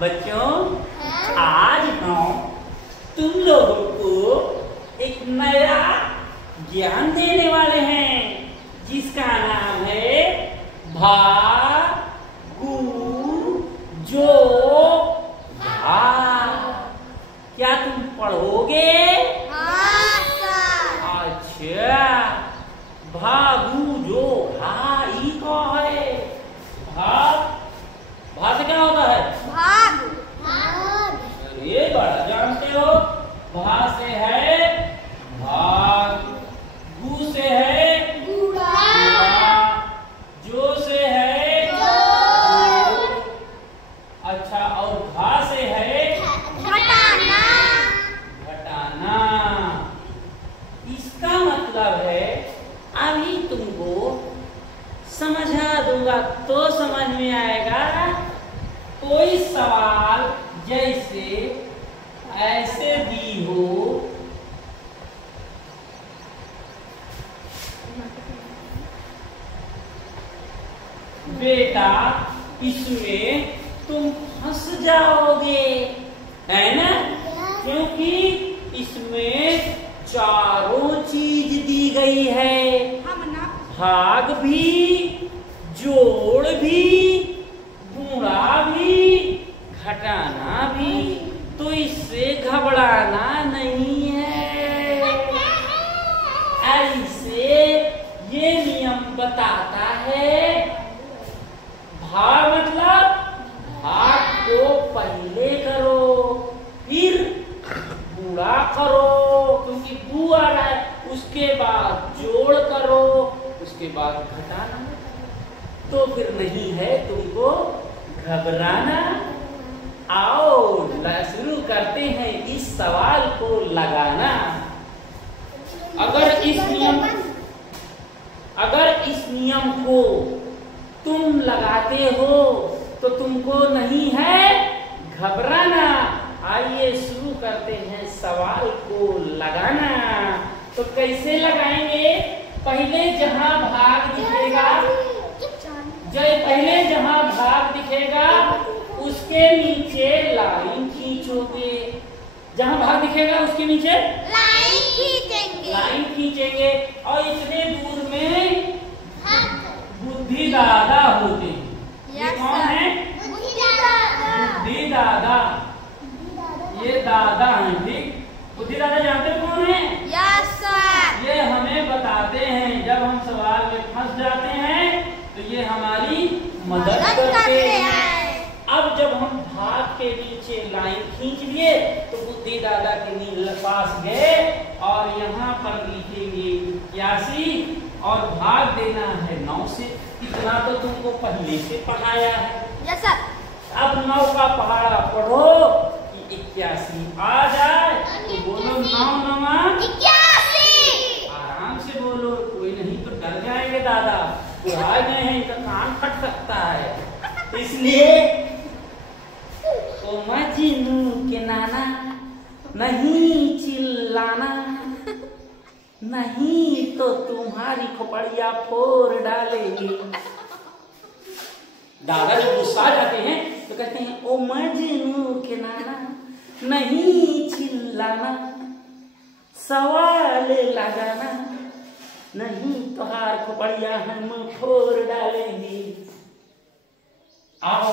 बच्चों आज हम तुम लोगों को एक नया ज्ञान देने वाले हैं जिसका नाम है भागु जो भा। क्या तुम पढ़ोगे? अच्छा, भागु जो भा ई का है। भा से क्या होता है? भाग। ये बड़ा जानते हो। भा से है भाग, गु से है गुड़ा, जो से है जो। अच्छा, और घा से है घटाना। घटाना। इसका मतलब है अभी तुमको समझा दूंगा तो समझ में आएगा। कोई सवाल जैसे ऐसे दी हो, बेटा इसमें तुम फंस जाओगे, है ना? क्योंकि इसमें चारों चीज दी गई है। भाग भी, जोड़ भी, गुणा भी, घटाना भी। तो इससे घबराना नहीं है। ऐसे ये नियम बताता है। भाग मतलब भाग को पहले करो, फिर गुणा करो क्योंकि गु आ रहा है, उसके बाद जोड़ करो, उसके बाद घटाना। तो फिर नहीं है तुमको घबराना। आओ शुरू करते हैं इस सवाल को लगाना। अगर इस नियम को तुम लगाते हो तो तुमको नहीं है घबराना। आइए शुरू करते हैं सवाल को लगाना। तो कैसे लगाएंगे? पहले जहां भाग दिखेगा उसके नीचे लाइन खींचोगे। जहां भाग दिखेगा उसके नीचे लाइन खींचेंगे। और इतने दूर में बुद्धि दादा होते हैं। ये कौन है? बुद्धि दादा। ये दादा है, ठीक। बुद्धि दादा जानते कौन है? ये हमें बताते हैं जब हम सवाल में फंस जाते हैं तो ये हमारी मदद करते हैं। अब जब हम भाग के नीचे लाइन खींच लिए तो बुद्धि दादा के पास गए और यहाँ पर लिखेंगे 81 और भाग देना है 9 से। इतना तो तुमको पहले से पढ़ाया है। Yes sir. अब 9 का पहाड़ा पढ़ो कि 81 आ जाए तो बोलो 9 9 81। आराम से बोलो, कोई नहीं तो डर जाएंगे दादा। बुढ़ा गए हैं, इनका कान फट सकता है। इसलिए ओ मजनू के नाना नहीं चिल्लाना, नहीं तो तुम्हारी खोपड़िया फोड़ डालेगी। दादा जब गुस्सा जाते हैं तो कहते हैं ओ मजनू के नाना नहीं चिल्लाना, सवाल लगाना, नहीं तुहार खोपड़िया हम फोड़ डालेंगे। आओ,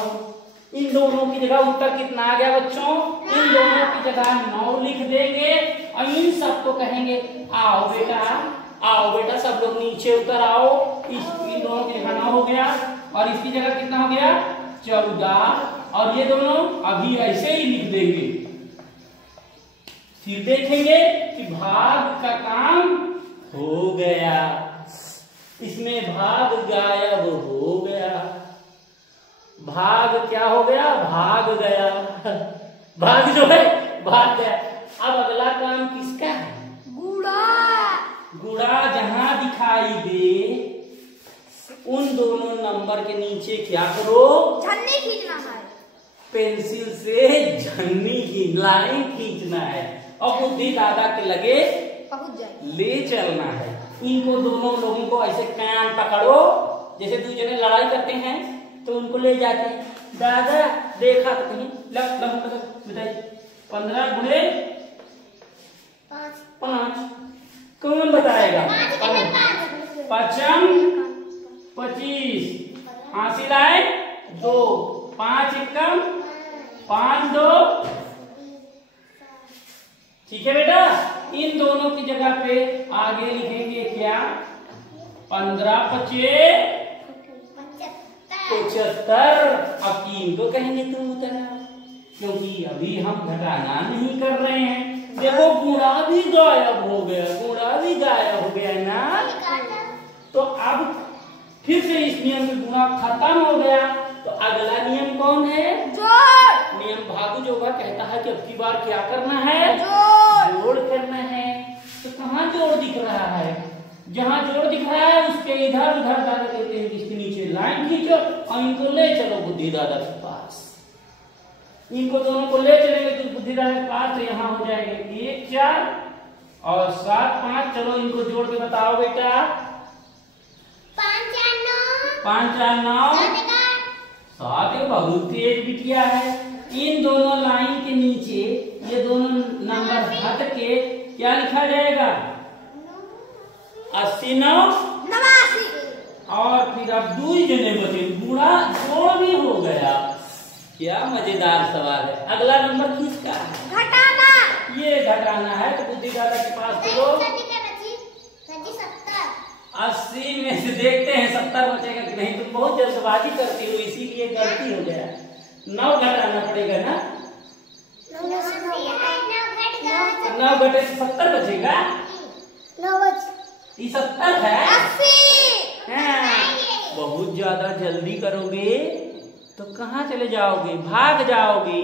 इन दोनों की जगह उत्तर कितना आ गया बच्चों? इन दोनों की जगह 9 लिख देंगे और इन सबको कहेंगे आओ बेटा सब लोग नीचे उतर आओ। इन दोनों की जगह 9 हो गया और इसकी जगह कितना हो गया? 14। और ये दोनों अभी ऐसे ही लिख देंगे। फिर देखेंगे कि भाग का काम हो गया। इसमें भाग गायब हो गया। भाग क्या हो गया? भाग गया। भाग जो है भाग गया। अब अगला काम किसका है? गुणा जहां दिखाई दे उन दोनों नंबर के नीचे क्या करो? झन्नी खींचना है। पेंसिल से झन्नी की लाइन खींचना है और बुद्धि दादा के लगे पहुंच जाए ले चलना है। इनको दोनों लोगों को ऐसे कान पकड़ो, जैसे दो जने लड़ाई करते हैं तो उनको ले जाते हैं दादा देखा तो कहीं बताइए 15 गुणे 5 कौन बताएगा? 5 25 हासिल आए 2 5 एकम 5 2 ठीक है बेटा। इन दोनों की जगह पे आगे लिखेंगे क्या? 15 25 75। अब 3 को कहेंगे तुम उतरा, क्योंकि अभी हम घटाना नहीं कर रहे हैं। देखो गुणा भी गायब हो गया, गुणा भी गायब हो गया ना। तो अब फिर से इस नियम में गुणा खत्म हो गया। तो अगला नियम कौन है? जोड़। नियम भागु जोगा कहता है कि अब की बार क्या करना है? जोड़ करना है। तो कहाँ जोड़ दिख रहा है? जहाँ जोड़ दिख रहा है उसके इधर उधर दादा कहते हैं इसके नीचे लाइन खींचो और इनको ले चलो बुद्धि दादा के पास। इनको दोनों को ले चलेंगे तो बुद्धि दादा के पास। तो यहाँ हो जाएंगे 1 4 और 7 5। चलो इनको जोड़ के बताओ बेटा। 5 4 9 7। बहुत तेज बिटिया है। इन दोनों लाइन के नीचे ये दोनों नंबर हट के क्या लिखा जाएगा? 80 9 89। और फिर अब 2 जने बचे, गुणा जोड़ भी हो गया। क्या मजेदार सवाल है। अगला नंबर किसका है? घटाना। ये घटाना है। तो बुद्धि दादा के पास चलो। 80 में से देखते हैं 70 बचेगा कि नहीं। तुम बहुत जल्दबाजी करती हो इसीलिए गलती हो गया। 9 घटाना पड़ेगा ना। 9 घटे 70 बचेगा। 70 है। 80। हाँ। बहुत ज्यादा जल्दी करोगे तो कहाँ चले जाओगे? भाग जाओगे।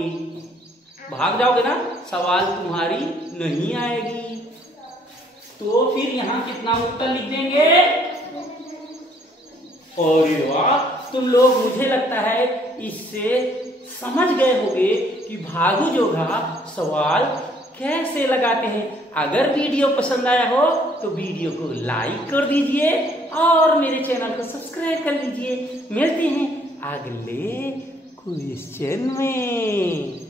भाग जाओगे ना, सवाल तुम्हारी नहीं आएगी। तो फिर यहाँ कितना उत्तर लिख देंगे? और वाह, तुम लोग मुझे लगता है इससे समझ गए होंगे कि भागु जोगा सवाल कैसे लगाते हैं। अगर वीडियो पसंद आया हो तो वीडियो को लाइक कर दीजिए और मेरे चैनल को सब्सक्राइब कर लीजिए। मिलते हैं अगले क्वेश्चन में।